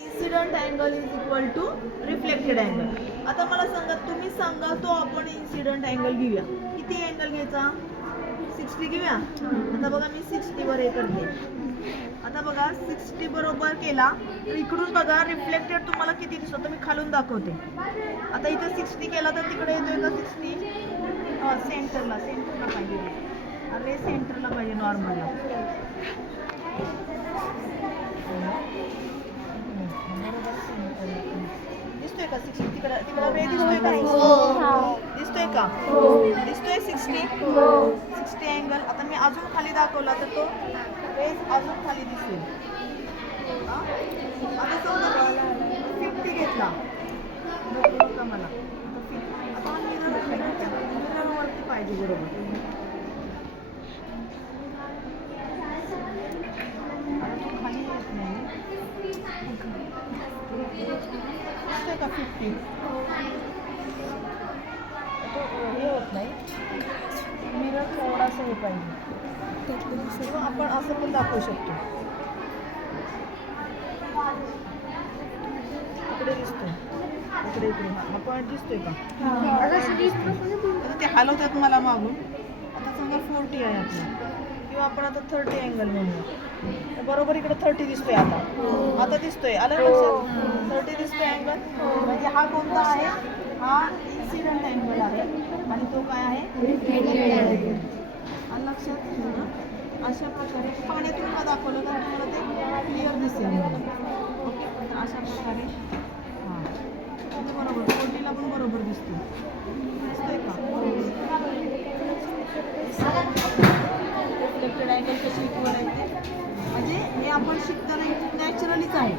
Incident angle is equal to reflected angle. आता मला सांगा, तुम्ही सांगा तो आपण इन्सिडेंट अँगल घेऊया. किती अँगल घ्यायचा? 60 घेऊया. आता बघा मी 60 वर हे करते. आता बघा 60 बरोबर केला तर इकडून बघा रिफ्लेक्टेड तुम्हाला किती दिसतो मी खालून दाखवते. आता इथे 60 केला तर तिकडे येतोय का 60? सेंटरला पाहिजे. अरे सेंटरला पाहिजे नॉर्मलला. दिसतोय का 60? तिकडं वे दिसतोय का? दिसतोय का? दिसतोय 60 अँगल. आता मी अजून खाली दाखवला तर तो वेज अजून खाली दिसेल. आता समजा 50 घेतला का मला आता मिररवरती पाहिजे बरोबर. आता तो खाली येत नाही. दिसतोय का 50? तो हे होत नाही. मिरर थोडासा हे पाहिजे. किंवा आपण असं पण दाखवू शकतो. इकडे दिसतोय. इकडे हा पॉईंट दिसतोय का? आता ते हलवतात मला मागून. आता समजा 40 आहे आपला किंवा आपण आता 30 अँगल म्हणूया. बरोबर इकडे 30 दिसतोय. आता दिसतोय. आलं लक्षात? 30 दिसतोय अँगल. म्हणजे हा कोणता आहे? हा इन्सिडेंट अँगल आहे आणि तो काय आहे? Reflected angle. आलं लक्षात? अशा प्रकारे पाण्यातून का दाखवलं तर तुम्हाला ते क्लिअर दिसेल. ओके, तर अशा प्रकारे हां बरोबर 40ला पण बरोबर दिसतोय का? रिफ्लेक्टेड अँगल कशी इक्वल आहे ते म्हणजे हे आपण शिकताना नॅचरलीच आहे.